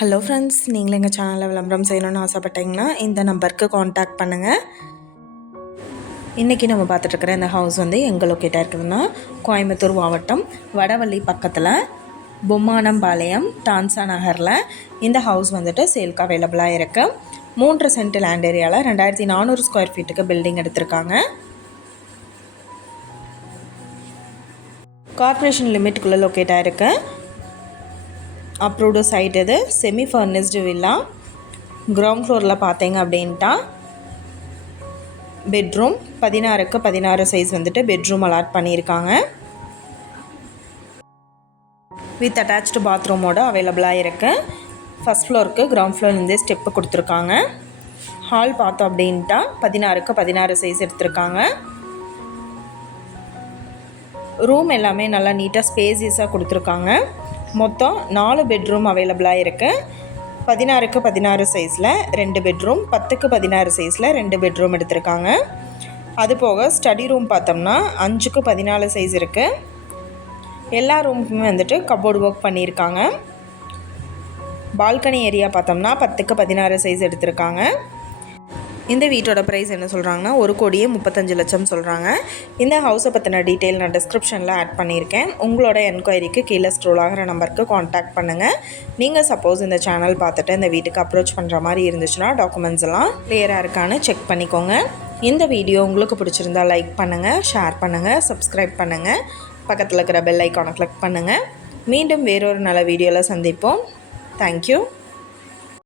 Hello friends, நீங்களும் எங்கள் சேனலில் விளம்பரம் செய்யணும்னு ஆசைப்பட்டீங்கன்னா இந்த நம்பருக்கு காண்டாக்ட் பண்ணுங்கள். இன்றைக்கி நம்ம பார்த்துட்ருக்குற இந்த ஹவுஸ் வந்து எங்கே லொக்கேட்டாக இருக்குதுன்னா கோயம்புத்தூர் மாவட்டம் வடவள்ளி பக்கத்தில் பொம்மானம்பாளையம் டான்சா நகரில் இந்த ஹவுஸ் வந்துட்டு சேல்க்கு அவைலபிளாக இருக்குது. 3 சென்ட் லேண்ட் ஏரியாவில் 2400 ஸ்கொயர் ஃபீட்டுக்கு பில்டிங் எடுத்திருக்காங்க. கார்ப்பரேஷன் லிமிட்டுக்குள்ளே லொக்கேட்டாக இருக்குது. அப்ரூவ்டு சைட் இது. Semi furnished villa. கிரவுண்ட் ஃப்ளோரில் பார்த்தீங்க அப்படின்ட்டா பெட்ரூம் 16க்கு 16 சைஸ் வந்துட்டு பெட்ரூம் அலாட் பண்ணியிருக்காங்க. வித் அட்டாச்டு பாத்ரூமோடு அவைலபிளாக இருக்குது. ஃபஸ்ட் ஃப்ளோருக்கு கிரவுண்ட் ஃப்ளோர்லேருந்தே ஸ்டெப்பு கொடுத்துருக்காங்க. ஹால் பார்த்தோம் அப்படின்ட்டா 16க்கு 16 சைஸ் எடுத்திருக்காங்க. ரூம் எல்லாமே நல்லா நீட்டாக ஸ்பேசியஸாக கொடுத்துருக்காங்க. மொத்தம் 4 பெட்ரூம் அவைலபிளாக இருக்குது. 16க்கு 16 சைஸில் 2 பெட்ரூம், 10க்கு 16 சைஸில் 2 பெட்ரூம் எடுத்திருக்காங்க. அது போக ஸ்டடி ரூம் பார்த்தோம்னா 5க்கு 14 சைஸ் இருக்குது. எல்லா ரூமுக்குமே வந்துட்டு கப்போர்டு ஒர்க் பண்ணியிருக்காங்க. பால்கனி ஏரியா பார்த்தோம்னா 10க்கு 16 சைஸ் எடுத்திருக்காங்க. இந்த வீட்டோட ப்ரைஸ் என்ன சொல்கிறாங்கன்னா 1,35,00,000 சொல்கிறாங்க. இந்த ஹவுஸை பற்றின டீட்டெயில் நான் டிஸ்கிரிப்ஷனில் ஆட் பண்ணியிருக்கேன். உங்களோட என்கொயரிக்கு கீழே ஸ்க்ரோல் ஆகிற நம்பருக்கு காண்டாக்ட் பண்ணுங்கள். நீங்கள் சப்போஸ் இந்த சேனல் பார்த்துட்டு இந்த வீட்டுக்கு அப்ரோச் பண்ணுற மாதிரி இருந்துச்சுன்னா டாக்குமெண்ட்ஸ் எல்லாம் கிளியராக இருக்கான்னு செக் பண்ணிக்கோங்க. இந்த வீடியோ உங்களுக்கு பிடிச்சிருந்தா லைக் பண்ணுங்கள், ஷேர் பண்ணுங்கள், சப்ஸ்கிரைப் பண்ணுங்கள், பக்கத்தில் இருக்கிற பெல் ஐக்கானை கிளிக் பண்ணுங்கள். மீண்டும் வேறொரு நல்ல வீடியோவில் சந்திப்போம். தேங்க்யூ.